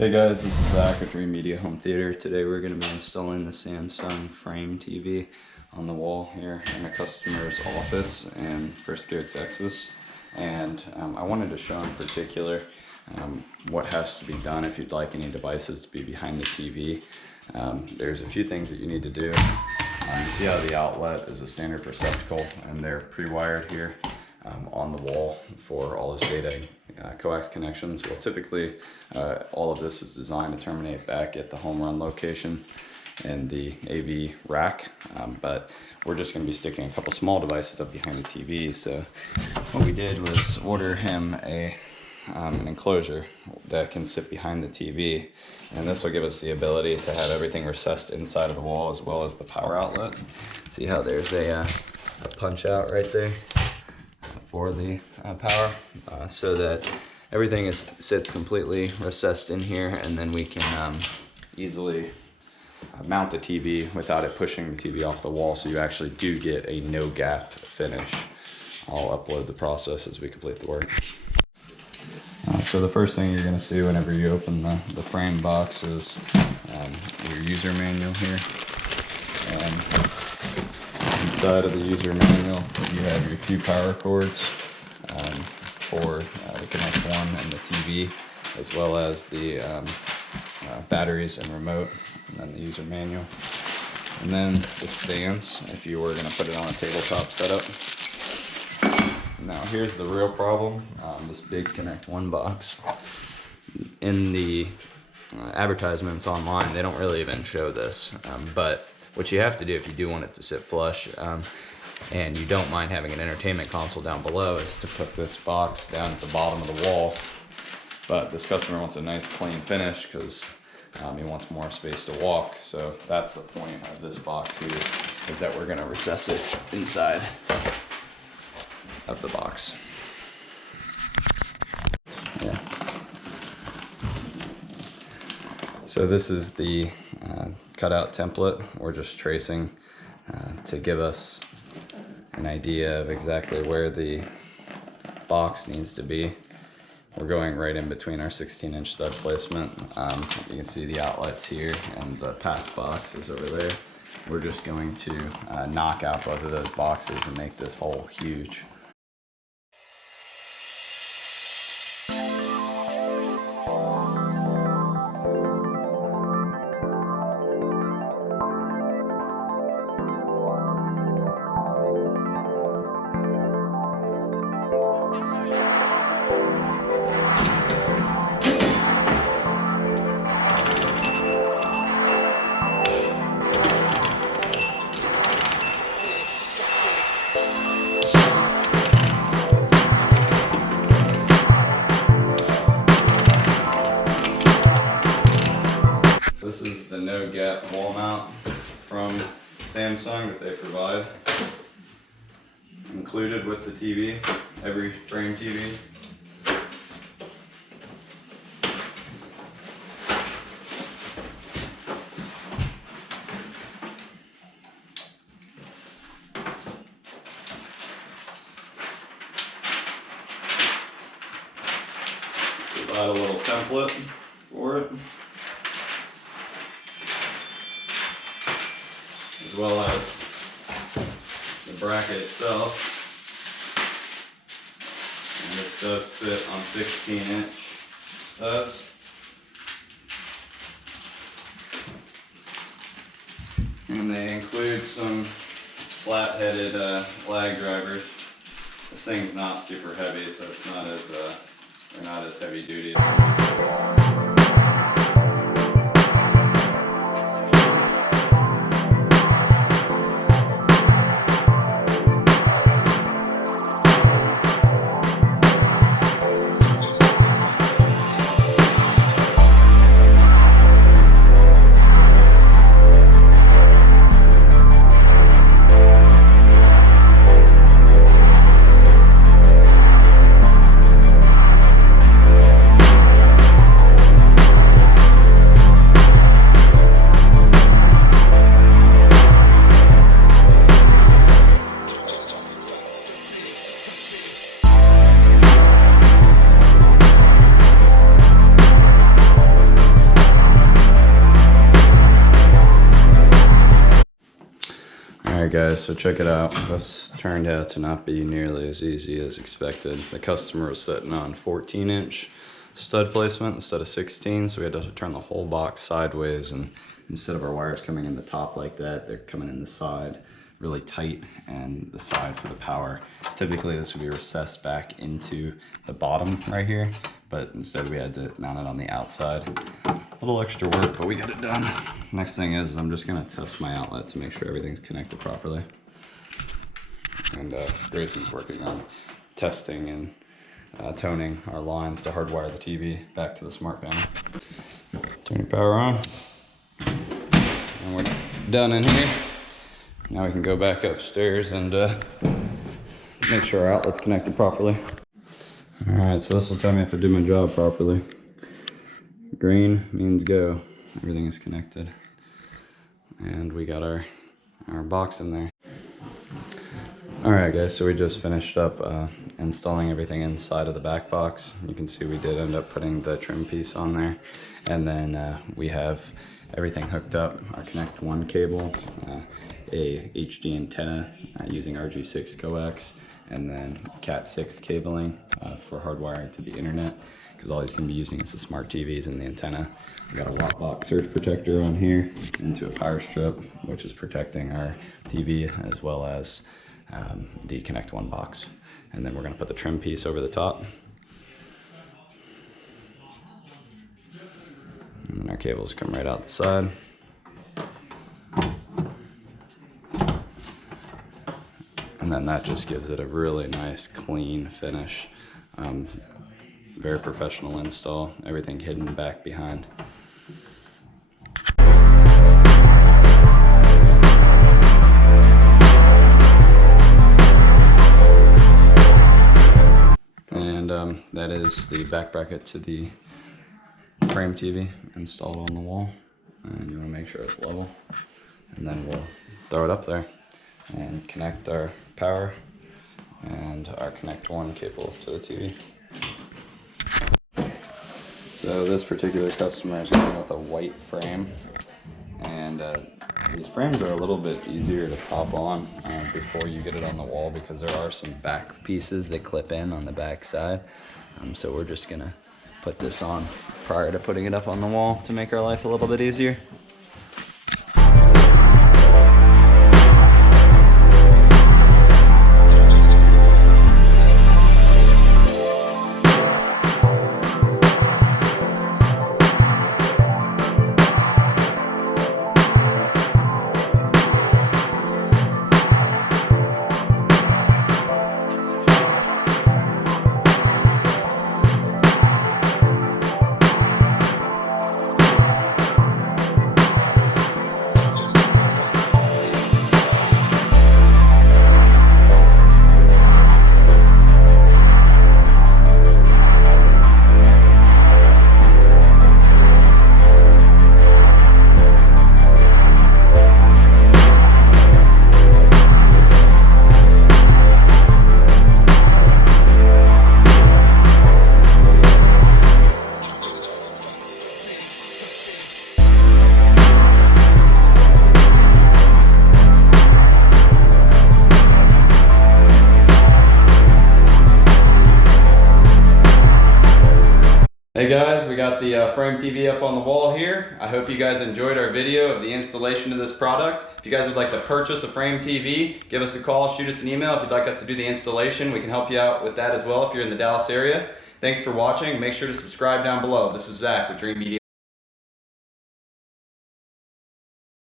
Hey guys, this is Zach with Dreamedia Home Theater. Today we're going to be installing the Samsung frame TV on the wall here in a customer's office in Frisco, Texas. And I wanted to show in particular what has to be done if you'd like any devices to be behind the TV. There's a few things that you need to do. You see how the outlet is a standard receptacle and they're pre-wired here on the wall for all his data coax connections. Well, typically all of this is designed to terminate back at the home run location in the AV rack, but we're just going to be sticking a couple small devices up behind the TV. So what we did was order him an enclosure that can sit behind the TV, and this will give us the ability to have everything recessed inside of the wall as well as the power outlet. See how there's a punch out right there for the power, so that everything sits completely recessed in here, and then we can easily mount the TV without it pushing the TV off the wall, so you actually do get a no gap finish. I'll upload the process as we complete the work. So the first thing you're going to see whenever you open the frame box is your user manual here, and inside of the user manual you have your two power cords for the Connect One and the TV, as well as the batteries and remote, and then the user manual, and then the stands if you were going to put it on a tabletop setup. Now here's the real problem, this big Connect One box. In the advertisements online, they don't really even show this, but what you have to do if you do want it to sit flush, and you don't mind having an entertainment console down below, is to put this box down at the bottom of the wall. But this customer wants a nice clean finish because he wants more space to walk, so that's the point of this box here, is that we're going to recess it inside of the box. Yeah. So this is the cutout template. We're just tracing to give us an idea of exactly where the box needs to be. We're going right in between our 16-inch stud placement. You can see the outlets here, and the pass box is over there. We're just going to knock out both of those boxes and make this hole huge. This is the no gap wall mount from Samsung that they provide, included with the TV, every frame TV. Provide a little template for it, as well as the bracket itself. And this does sit on 16-inch studs. And they include some flat-headed lag drivers. This thing's not super heavy, so it's not as they're not as heavy duty. Alright guys, so check it out. This turned out to not be nearly as easy as expected. The customer was sitting on 14-inch stud placement instead of 16, so we had to turn the whole box sideways, and instead of our wires coming in the top like that, they're coming in the side really tight, and the side for the power. Typically this would be recessed back into the bottom right here, but instead we had to mount it on the outside. A little extra work, but we got it done. Next thing is I'm just gonna test my outlet to make sure everything's connected properly. And Grayson's working on testing and toning our lines to hardwire the TV back to the smart panel. Turn your power on. And we're done in here. Now we can go back upstairs and make sure our outlet's connected properly. All right, so this will tell me if I do my job properly. Green means go. Everything is connected. And we got our box in there. All right, guys, so we just finished up installing everything inside of the back box. You can see we did end up putting the trim piece on there. And then we have everything hooked up, our Connect 1 cable, a HD antenna using RG6 coax, and then Cat 6 cabling for hardwiring to the internet, because all he's going to be using is the smart TVs and the antenna. We got a watt box surge protector on here into a power strip, which is protecting our TV as well as the Connect 1 box. And then we're going to put the trim piece over the top. And then our cables come right out the side. And then that just gives it a really nice clean finish. Very professional install, everything hidden back behind. And that is the back bracket to the frame TV installed on the wall. And you want to make sure it's level. And then we'll throw it up there and connect our power and our Connect 1 cable to the TV. So this particular customer is going with a white frame, and these frames are a little bit easier to pop on before you get it on the wall, because there are some back pieces that clip in on the back side. So we're just gonna put this on prior to putting it up on the wall to make our life a little bit easier. Hey guys, we got the frame TV up on the wall here. I hope you guys enjoyed our video of the installation of this product. If you guys would like to purchase a frame TV, give us a call, shoot us an email. If you'd like us to do the installation, we can help you out with that as well if you're in the Dallas area. Thanks for watching. Make sure to subscribe down below. This is Zach with Dreamedia.